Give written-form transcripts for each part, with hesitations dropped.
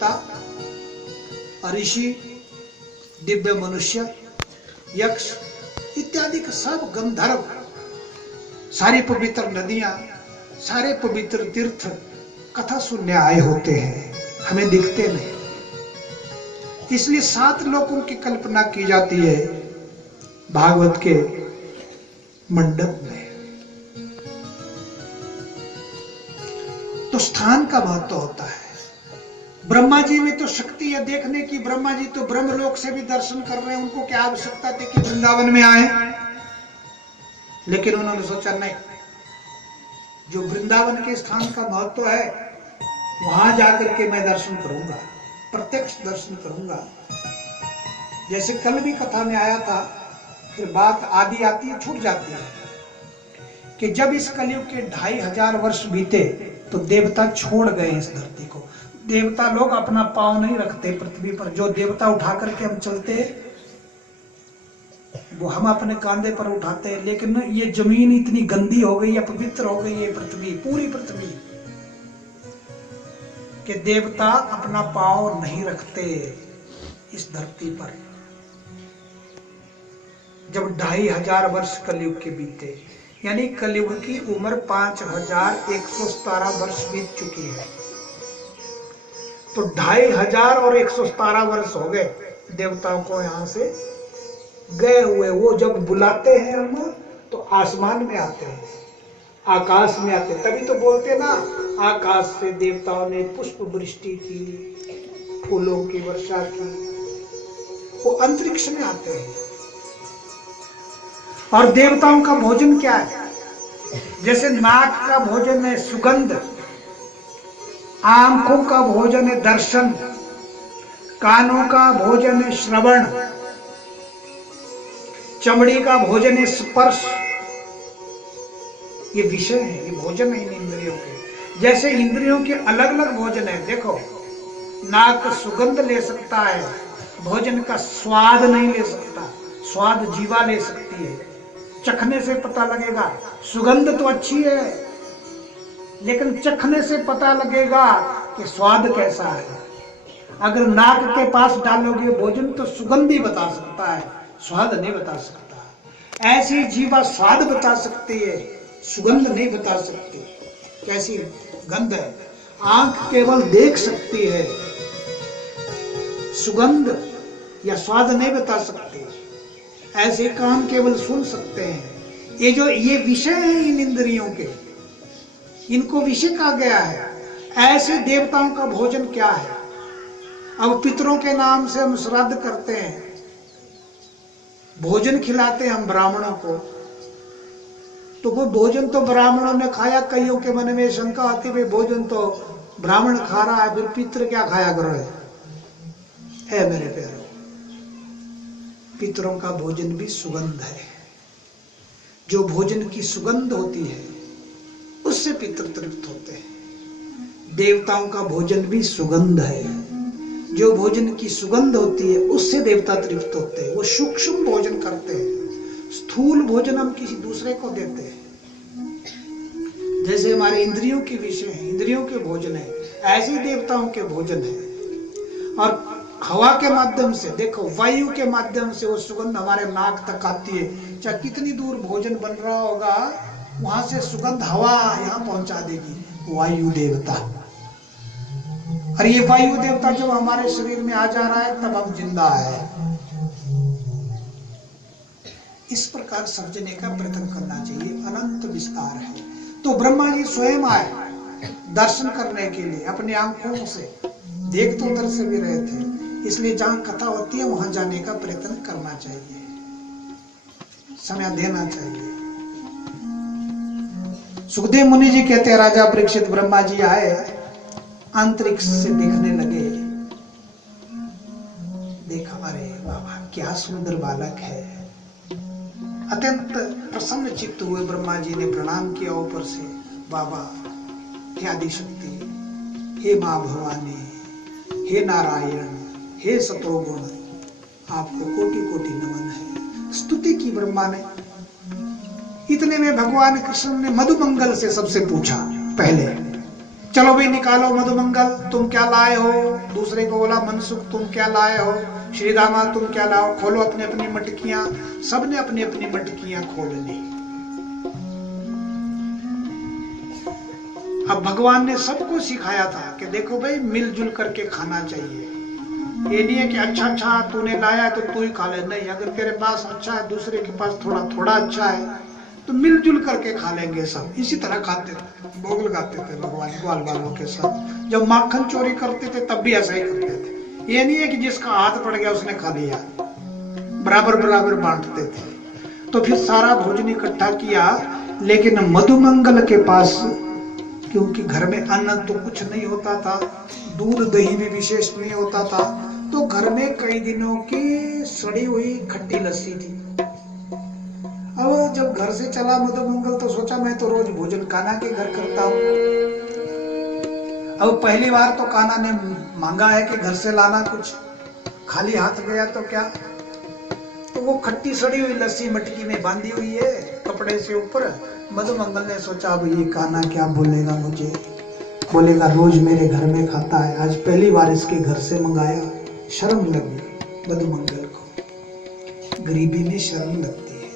देवता, ऋषि, दिव्य मनुष्य, यक्ष इत्यादि के सब गंधर्व, सारी पवित्र नदियां, सारे पवित्र तीर्थ कथा सुनने आए होते हैं, हमें दिखते नहीं। इसलिए 7 लोकों की कल्पना की जाती है भागवत के मंडप में। तो स्थान का महत्व होता है। ब्रह्मा जी में तो शक्ति है देखने की, ब्रह्मा जी तो ब्रह्मलोक से भी दर्शन कर रहे हैं, उनको क्या आवश्यकता थी कि वृंदावन में आए, लेकिन उन्होंने सोचा नहीं, जो वृंदावन के स्थान का महत्व है वहां जाकर के मैं दर्शन करूंगा, प्रत्यक्ष दर्शन करूंगा। जैसे कल भी कथा में आया था, फिर बात आदि आती है छूट जाती है कि जब इस कलयुग के 2500 वर्ष बीते तो देवता छोड़ गए इस धरती को। देवता लोग अपना पांव नहीं रखते पृथ्वी पर, जो देवता उठा करके हम चलते वो हम अपने कांधे पर उठाते हैं, लेकिन ये जमीन इतनी गंदी हो गई है, पवित्र हो गई है पृथ्वी, पूरी पृथ्वी, कि देवता अपना पांव नहीं रखते इस धरती पर। जब 2500 वर्ष कलयुग के बीते, यानी कलयुग की उम्र 5117 वर्ष बीत चुकी है, तो 2500 और 117 वर्ष हो गए देवताओं को यहां से गए हुए। वो जब बुलाते हैं हम तो आसमान में आते हैं, आकाश में आते, तभी तो बोलते ना, आकाश से देवताओं ने पुष्प वृष्टि की, फूलों की वर्षा की, वो अंतरिक्ष में आते हैं। और देवताओं का भोजन क्या है? जैसे नाक का भोजन है सुगंध, आंखों का भोजन है दर्शन, कानों का भोजन है श्रवण, चमड़ी का भोजन है स्पर्श। ये विषय है, ये भोजन है इन इंद्रियों के। जैसे इंद्रियों के अलग अलग भोजन है, देखो नाक सुगंध ले सकता है, भोजन का स्वाद नहीं ले सकता, स्वाद जीवा ले सकती है, चखने से पता लगेगा। सुगंध तो अच्छी है, लेकिन चखने से पता लगेगा कि स्वाद कैसा है। अगर नाक के पास डालोगे भोजन तो सुगंध ही बता सकता है, स्वाद नहीं बता सकता। ऐसी जीवा स्वाद बता सकती है, सुगंध नहीं बता सकती, कैसी गंध है। आंख केवल देख सकती है, सुगंध या स्वाद नहीं बता सकती। ऐसे कान केवल सुन सकते हैं। ये विषय है इन इंद्रियों के, इनको विषय कहा गया है। ऐसे देवताओं का भोजन क्या है? अब पितरों के नाम से हम श्राद्ध करते हैं, भोजन खिलाते हैं हम ब्राह्मणों को, तो वो भोजन तो ब्राह्मणों ने खाया। कईयों के मन में शंका आती है, भोजन तो ब्राह्मण खा रहा है, फिर पितर क्या खाया करो है मेरे प्यारों। पितरों का भोजन भी सुगंध है। जो भोजन की सुगंध होती है उससे पितर तृप्त होते हैं। देवताओं का भोजन भी सुगंध है। जो भोजन की सुगंध होती है उससे देवता तृप्त होते हैं। वो सूक्ष्म भोजन करते हैं, स्थूल भोजन हम किसी दूसरे को देते हैं। जैसे हमारे इंद्रियों के विषय है, इंद्रियों के भोजन है, ऐसे ही देवताओं के भोजन है। और हवा के माध्यम से, देखो वायु के माध्यम से वो सुगंध हमारे नाक तक आती है। चाहे कितनी दूर भोजन बन रहा होगा, वहां से सुगंध हवा यहाँ पहुंचा देगी वायु देवता। और ये वायु देवता जब हमारे शरीर में आ जा रहा है तब हम जिंदा है। इस प्रकार समझने का प्रयत्न करना चाहिए, अनंत विस्तार है। तो ब्रह्मा जी स्वयं आए दर्शन करने के लिए, अपनी आंखों से देख तो उधर से भी रहे थे, इसलिए जहां कथा होती है वहां जाने का प्रयत्न करना चाहिए, समय देना चाहिए। सुखदेव मुनि जी कहते हैं, राजा परीक्षित ब्रह्मा जी आए, अंतरिक्ष से देखने लगे, देखा अरे बाबा क्या सुंदर बालक है। अत्यंत प्रसन्न चित्त हुए ब्रह्मा जी ने प्रणाम किया ऊपर से, बाबा हे आदिशक्ति, हे मां भवानी, हे नारायण, हे सतोगुण, आपको कोटि कोटि नमन है। स्तुति की ब्रह्मा ने। इतने में भगवान कृष्ण ने मधुमंगल से सबसे पूछा पहले चलो भाई निकालो मधुमंगल, तुम क्या लाए हो? दूसरे को बोला मनसुख तुम क्या लाए हो? श्री दामा तुम क्या लाए हो? खोलो अपनी अपनी मटकियां। सबने अपनी अपनी मटकियां खोल ली। अब भगवान ने सबको सिखाया था कि देखो भाई मिलजुल करके खाना चाहिए। ये नहीं है कि अच्छा तूने लाया तो तू ही खा ले, नहीं, अगर तेरे पास अच्छा है, दूसरे के पास थोड़ा थोड़ा अच्छा है, तो मिलजुल करके खा लेंगे सब। इसी तरह खाते थे, भोग लगाते थे भगवान ग्वाल बालों के साथ। जब माखन चोरी करते थे तब भी ऐसा ही करते थे। ये नहीं है कि जिसका हाथ पड़ गया उसने खा लिया, बराबर बराबर बांटते थे। तो फिर सारा भोजन इकट्ठा किया। लेकिन मधुमंगल के पास, क्योंकि घर में अन्न तो कुछ नहीं होता था, दूध दही भी विशेष नहीं होता था, तो घर में कई दिनों की सड़ी हुई खट्टी लस्सी थी। अब जब घर से चला मधुमंगल तो सोचा मैं तो रोज भोजन कान्हा के घर करता हूँ। अब पहली बार तो कान्हा ने मांगा है कि घर से लाना कुछ, खाली हाथ गया तो क्या। तो वो खट्टी सड़ी हुई लस्सी मटकी में बांधी हुई है कपड़े से ऊपर। मधुमंगल ने सोचा अब ये कान्हा क्या बोलेगा मुझे, बोलेगा रोज मेरे घर में खाता है, आज पहली बार इसके घर से मंगाया। शर्म लगी मधुमंगल को, गरीबी में शर्म लगती है।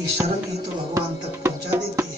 ये शर्म ही तो भगवान तक पहुंचा देती है।